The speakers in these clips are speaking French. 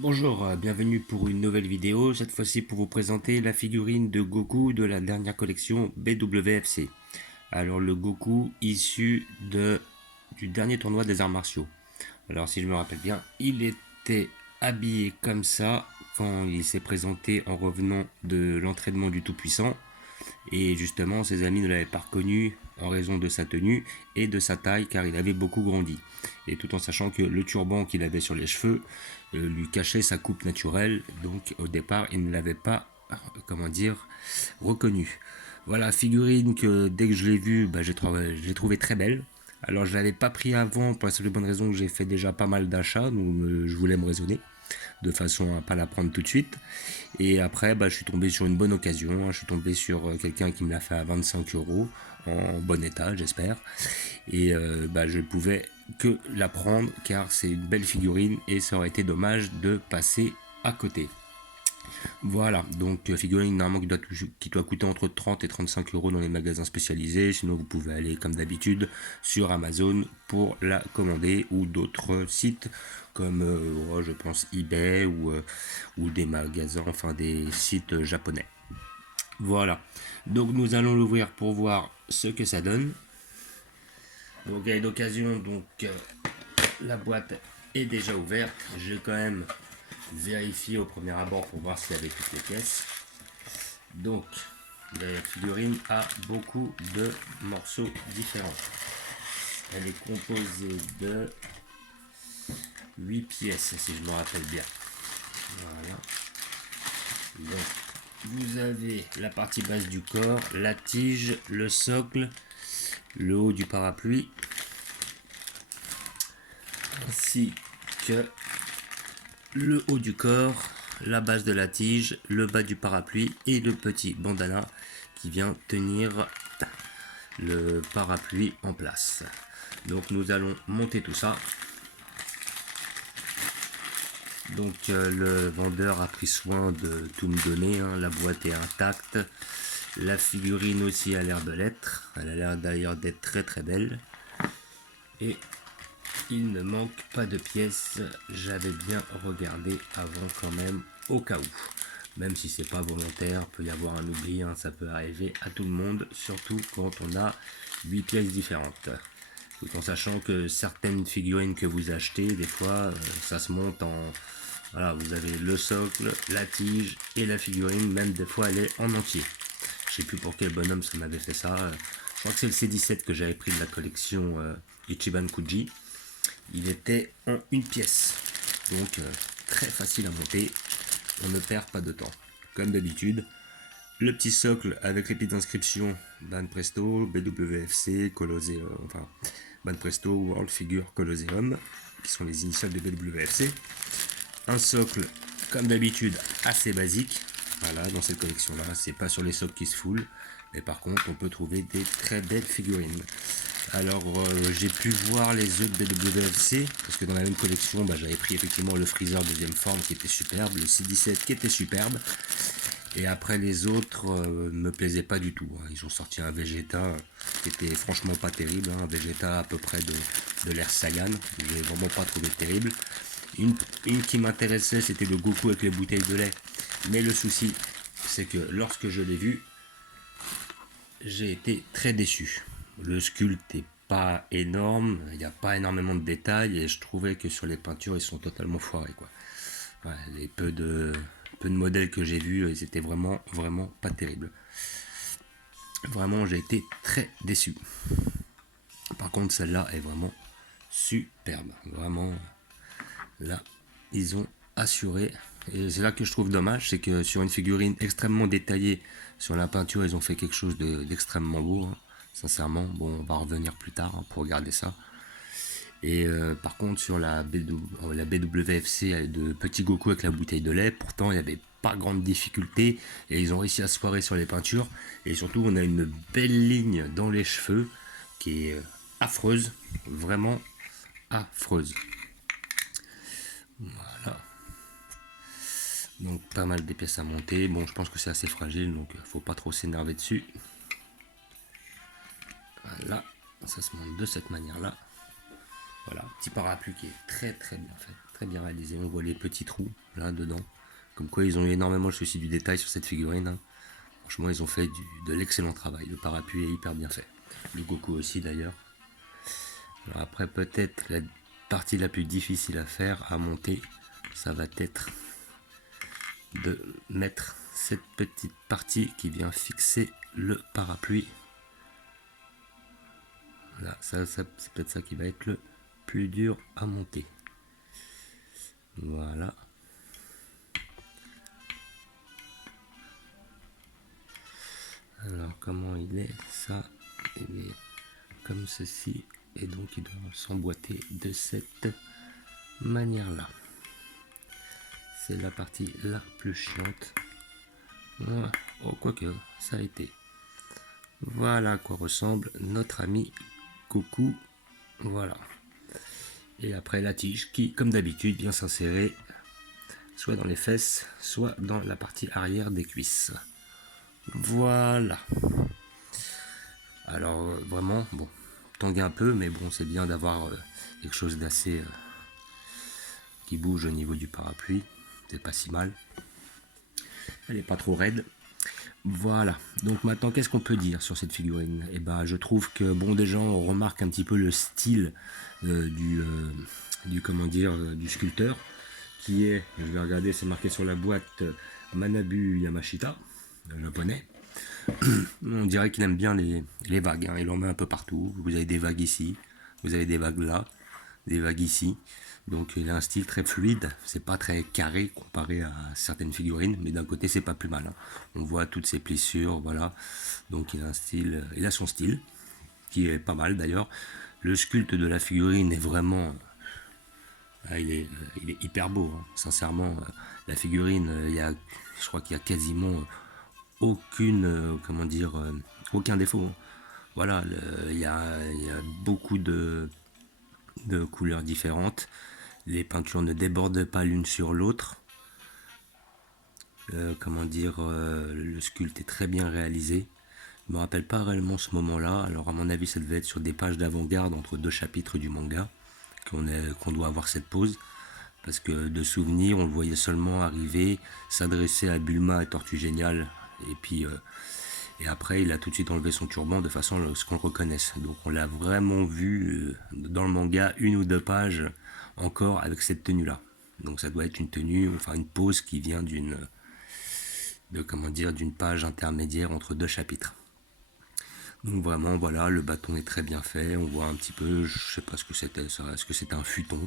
Bonjour, bienvenue pour une nouvelle vidéo, cette fois-ci pour vous présenter la figurine de Goku de la dernière collection BWFC. Alors le Goku issu du dernier tournoi des arts martiaux. Alors si je me rappelle bien, il était habillé comme ça quand il s'est présenté en revenant de l'entraînement du Tout-Puissant. Et justement, ses amis ne l'avaient pas reconnu en raison de sa tenue et de sa taille car il avait beaucoup grandi. Et tout en sachant que le turban qu'il avait sur les cheveux lui cachait sa coupe naturelle, donc au départ il ne l'avait pas, comment dire, reconnu. Voilà, figurine que dès que je l'ai vue, j'ai trouvé très belle. Alors je l'avais pas pris avant pour la simple bonne raison que j'ai fait déjà pas mal d'achats, donc je voulais me raisonner de façon à pas la prendre tout de suite. Et après, je suis tombé sur une bonne occasion. Je suis tombé sur quelqu'un qui me l'a fait à 25 euros, en bon état, j'espère. Et je ne pouvais que la prendre car c'est une belle figurine et ça aurait été dommage de passer à côté. Voilà, donc figurine normalement qui doit coûter entre 30 et 35 euros dans les magasins spécialisés. Sinon, vous pouvez aller comme d'habitude sur Amazon pour la commander ou d'autres sites comme je pense eBay ou des magasins, enfin des sites japonais. Voilà, donc nous allons l'ouvrir pour voir ce que ça donne. Donc à d'occasion, la boîte est déjà ouverte. J'ai quand même vérifié au premier abord pour voir s'il y avait toutes les pièces. Donc, la figurine a beaucoup de morceaux différents. Elle est composée de 8 pièces, si je me rappelle bien. Voilà. Donc, vous avez la partie basse du corps, la tige, le socle, le haut du parapluie, ainsi que le haut du corps, la base de la tige, le bas du parapluie et le petit bandana qui vient tenir le parapluie en place. Donc nous allons monter tout ça. Donc le vendeur a pris soin de tout me donner, hein. La boîte est intacte, la figurine aussi a l'air de l'être, elle a l'air d'ailleurs d'être très très belle. Et il ne manque pas de pièces, j'avais bien regardé avant quand même, au cas où. Même si c'est pas volontaire, peut y avoir un oubli, hein, ça peut arriver à tout le monde, surtout quand on a 8 pièces différentes. Tout en sachant que certaines figurines que vous achetez, des fois, ça se monte en... Voilà, vous avez le socle, la tige et la figurine, même des fois elle est en entier. Je sais plus pour quel bonhomme ça m'avait fait ça. Je crois que c'est le C17 que j'avais pris de la collection Ichiban Kuji. Il était en une pièce. Donc très facile à monter. On ne perd pas de temps. Comme d'habitude, le petit socle avec les petites inscriptions Ban Presto, BWFC, Colosseum, enfin Ban Presto, World Figure Colosseum, qui sont les initiales de BWFC. Un socle, comme d'habitude, assez basique. Voilà, dans cette collection-là, c'est pas sur les socles qui se foulent, mais par contre, on peut trouver des très belles figurines. Alors, j'ai pu voir les autres BWFC, parce que dans la même collection, j'avais pris effectivement le Freezer deuxième forme qui était superbe, le C17 qui était superbe, et après les autres me plaisaient pas du tout. Ils ont sorti un Vegeta qui était franchement pas terrible, un Vegeta à peu près de l'ère Saiyan, j'ai vraiment pas trouvé terrible. Une qui m'intéressait, c'était le Goku avec les bouteilles de lait. Mais le souci, c'est que lorsque je l'ai vu, j'ai été très déçu. Le sculpte n'est pas énorme, il n'y a pas énormément de détails et je trouvais que sur les peintures, ils sont totalement foirés, quoi. Ouais, les peu de modèles que j'ai vus, ils étaient vraiment, vraiment pas terribles. Vraiment, j'ai été très déçu. Par contre, celle-là est vraiment superbe. Vraiment, là, ils ont assuré. Et c'est là que je trouve dommage, c'est que sur une figurine extrêmement détaillée, sur la peinture, ils ont fait quelque chose d'extrêmement beau, hein. Sincèrement. Bon, on va revenir plus tard, hein, pour regarder ça. Et par contre, sur la BWFC de Petit Goku avec la bouteille de lait, pourtant, il n'y avait pas grande difficulté et ils ont réussi à se foirer sur les peintures. Et surtout, on a une belle ligne dans les cheveux qui est affreuse, vraiment affreuse. Voilà. Donc pas mal de pièces à monter. Bon, je pense que c'est assez fragile, donc faut pas trop s'énerver dessus. Voilà, ça se monte de cette manière-là. Voilà, petit parapluie qui est très très bien fait, très bien réalisé. On voit les petits trous là dedans. Comme quoi ils ont eu énormément le souci du détail sur cette figurine. Hein. Franchement, ils ont fait de l'excellent travail. Le parapluie est hyper bien fait. Le Goku aussi d'ailleurs. Alors après, peut-être la partie la plus difficile à faire, à monter, ça va être de mettre cette petite partie qui vient fixer le parapluie. Là, ça c'est peut-être ça qui va être le plus dur à monter. Voilà. Alors comment il est ça? Il est comme ceci et donc il doit s'emboîter de cette manière là. C'est la partie la plus chiante. Voilà. Oh, quoique ça a été. Voilà à quoi ressemble notre ami Goku. Voilà. Et après la tige qui, comme d'habitude, vient s'insérer soit dans les fesses, soit dans la partie arrière des cuisses. Voilà. Alors vraiment, bon, tanguer un peu, mais bon, c'est bien d'avoir quelque chose d'assez qui bouge au niveau du parapluie. C'est pas si mal. Elle est pas trop raide. Voilà. Donc maintenant, qu'est-ce qu'on peut dire sur cette figurine? Eh ben, je trouve que bon, déjà, on remarque un petit peu le style du sculpteur, qui est, je vais regarder, c'est marqué sur la boîte Manabu Yamashita, japonais. On dirait qu'il aime bien les vagues, hein. Il en met un peu partout. Vous avez des vagues ici, vous avez des vagues là, des vagues ici. Donc il a un style très fluide, c'est pas très carré comparé à certaines figurines, mais d'un côté c'est pas plus mal. Hein. On voit toutes ces plissures, voilà. Donc il a un style, il a son style, qui est pas mal d'ailleurs. Le sculpte de la figurine est vraiment, il est hyper beau, hein. Sincèrement. La figurine, je crois qu'il y a quasiment aucune, aucun défaut. Hein. Voilà, il y a beaucoup de couleurs différentes. Les peintures ne débordent pas l'une sur l'autre. Le sculpte est très bien réalisé. Je me rappelle pas réellement ce moment-là. Alors à mon avis, ça devait être sur des pages d'avant-garde entre deux chapitres du manga qu'on doit avoir cette pose. Parce que de souvenir, on le voyait seulement arriver, s'adresser à Bulma et Tortue Géniale. Et puis et après, il a tout de suite enlevé son turban de façon à ce qu'on le reconnaisse. Donc on l'a vraiment vu dans le manga, une ou deux pages encore avec cette tenue-là. Donc ça doit être une tenue, enfin une pose qui vient d'une page intermédiaire entre deux chapitres. Donc vraiment, voilà, le bâton est très bien fait. On voit un petit peu, je sais pas ce que c'était, est-ce que c'était un futon.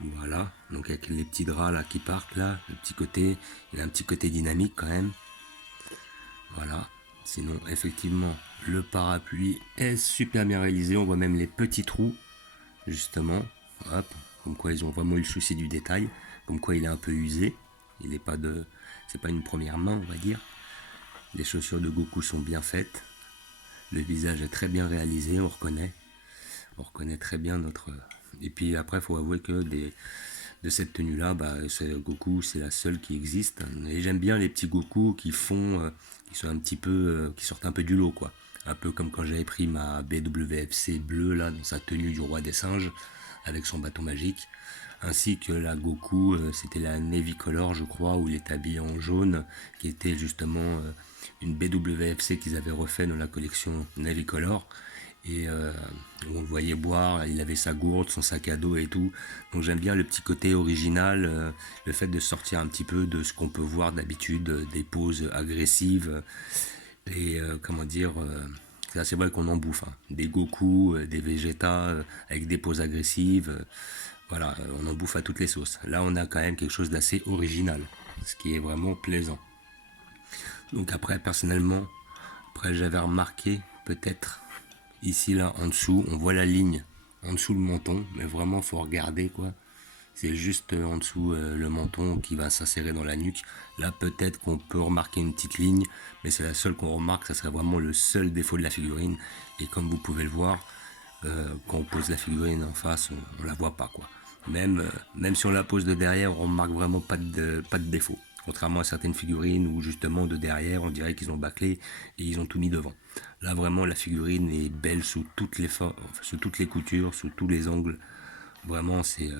Voilà, donc avec les petits draps là qui partent là, le petit côté, il a un petit côté dynamique quand même. Voilà. Sinon, effectivement, le parapluie est super bien réalisé. On voit même les petits trous, justement. Hop, comme quoi ils ont vraiment eu le souci du détail. Comme quoi il est un peu usé. Il n'est pas de, c'est pas une première main, on va dire. Les chaussures de Goku sont bien faites. Le visage est très bien réalisé, on reconnaît. On reconnaît très bien notre. Et puis après, il faut avouer que de cette tenue-là, Goku, c'est la seule qui existe. Et j'aime bien les petits Goku qui font, qui sont un petit peu, qui sortent un peu du lot, quoi. Un peu comme quand j'avais pris ma BWFC bleue là dans sa tenue du roi des singes avec son bâton magique, ainsi que la Goku, c'était la Navy Color, je crois, où il est habillé en jaune, qui était justement une BWFC qu'ils avaient refait dans la collection Navy Color. Et on le voyait boire, il avait sa gourde, son sac à dos et tout. Donc j'aime bien le petit côté original, le fait de sortir un petit peu de ce qu'on peut voir d'habitude, des poses agressives. Et là c'est vrai qu'on en bouffe. Hein. Des Goku, des Vegeta avec des poses agressives. Voilà, on en bouffe à toutes les sauces. Là on a quand même quelque chose d'assez original, ce qui est vraiment plaisant. Donc après, personnellement, j'avais remarqué peut-être ici là en dessous, on voit la ligne en dessous le menton, mais vraiment faut regarder quoi. C'est juste en dessous le menton qui va s'insérer dans la nuque. Là peut-être qu'on peut remarquer une petite ligne, mais c'est la seule qu'on remarque, ça serait vraiment le seul défaut de la figurine. Et comme vous pouvez le voir, quand on pose la figurine en face, on la voit pas quoi. Même si on la pose de derrière, on remarque vraiment pas de défaut. Contrairement à certaines figurines où justement de derrière on dirait qu'ils ont bâclé et ils ont tout mis devant. Là vraiment la figurine est belle sous toutes les coutures, sous tous les angles. Vraiment c'est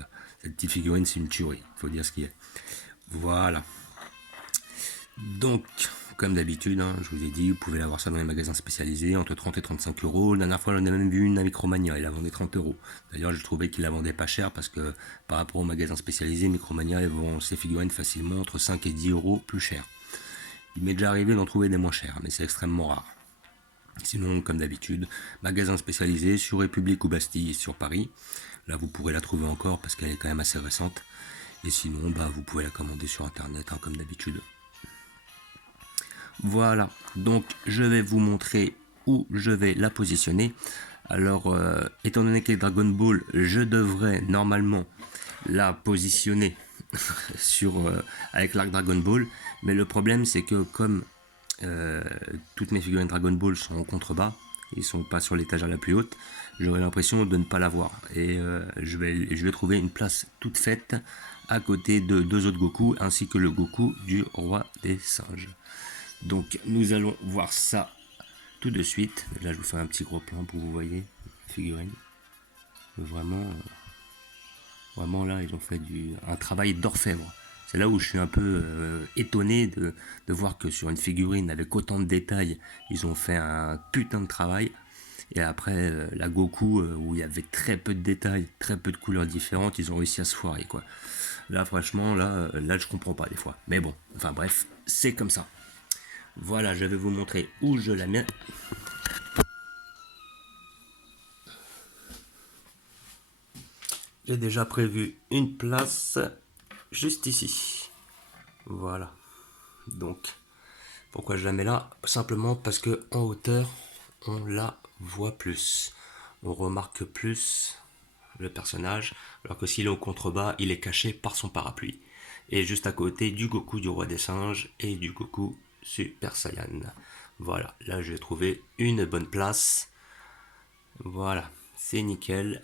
Cette petite figurine, c'est une tuerie, faut dire ce qu'il est. Voilà. Donc, comme d'habitude, hein, je vous ai dit, vous pouvez avoir ça dans les magasins spécialisés, entre 30 et 35 euros. La dernière fois, j'en ai même vu une à Micromania, il la vendait 30 euros. D'ailleurs, je trouvais qu'il la vendait pas cher parce que par rapport aux magasins spécialisés, Micromania, ils vendent ces figurines facilement entre 5 et 10 euros plus cher. Il m'est déjà arrivé d'en trouver des moins chers, mais c'est extrêmement rare. Sinon, comme d'habitude, magasin spécialisé sur République ou Bastille sur Paris. Là, vous pourrez la trouver encore parce qu'elle est quand même assez récente. Et sinon, vous pouvez la commander sur Internet, hein, comme d'habitude. Voilà, donc je vais vous montrer où je vais la positionner. Alors, étant donné qu'elle est Dragon Ball, je devrais normalement la positionner avec l'arc Dragon Ball. Mais le problème, c'est que comme toutes mes figurines Dragon Ball sont en contrebas, ils sont pas sur l'étagère la plus haute, j'aurais l'impression de ne pas l'avoir. Et je vais trouver une place toute faite à côté de deux autres Goku, ainsi que le Goku du roi des singes. Donc nous allons voir ça tout de suite. Là je vous fais un petit gros plan pour que vous voyez la figurine. Vraiment, vraiment là ils ont fait un travail d'orfèvre. C'est là où je suis un peu étonné de voir que sur une figurine avec autant de détails, ils ont fait un putain de travail. Et après, la Goku, où il y avait très peu de détails, très peu de couleurs différentes, ils ont réussi à se foirer, quoi. Là, franchement, là, je comprends pas des fois. Mais bon, enfin bref, c'est comme ça. Voilà, je vais vous montrer où je la mets. J'ai déjà prévu une place juste ici. Voilà. Donc, pourquoi je la mets là? Simplement parce que en hauteur, on la voit plus. On remarque plus le personnage, alors que s'il est au contrebas, il est caché par son parapluie. Et juste à côté du Goku du roi des singes et du Goku Super Saiyan. Voilà, là je vais trouver une bonne place. Voilà, c'est nickel.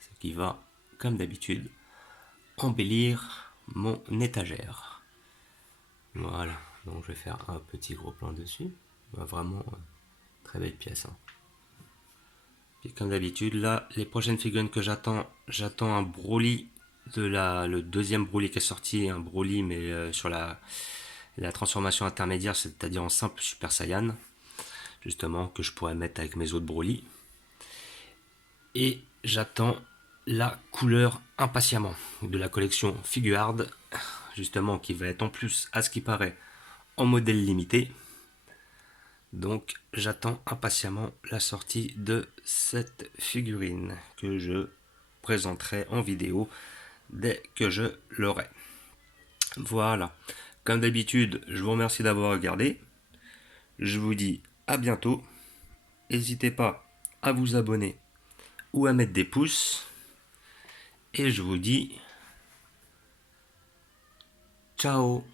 Ce qui va, comme d'habitude, embellir mon étagère. Voilà, donc je vais faire un petit gros plan dessus. Vraiment, très belle pièce. Hein. Et comme d'habitude, là, les prochaines figurines que j'attends un Broly le deuxième Broly qui est sorti, un Broly mais sur la transformation intermédiaire, c'est-à-dire en simple Super Saiyan, justement, que je pourrais mettre avec mes autres Broly. Et j'attends la couleur impatiemment de la collection Figuard, justement, qui va être en plus, à ce qui paraît, en modèle limité. Donc j'attends impatiemment la sortie de cette figurine que je présenterai en vidéo dès que je l'aurai. Voilà, comme d'habitude, je vous remercie d'avoir regardé. Je vous dis à bientôt. N'hésitez pas à vous abonner ou à mettre des pouces. Et je vous dis ciao.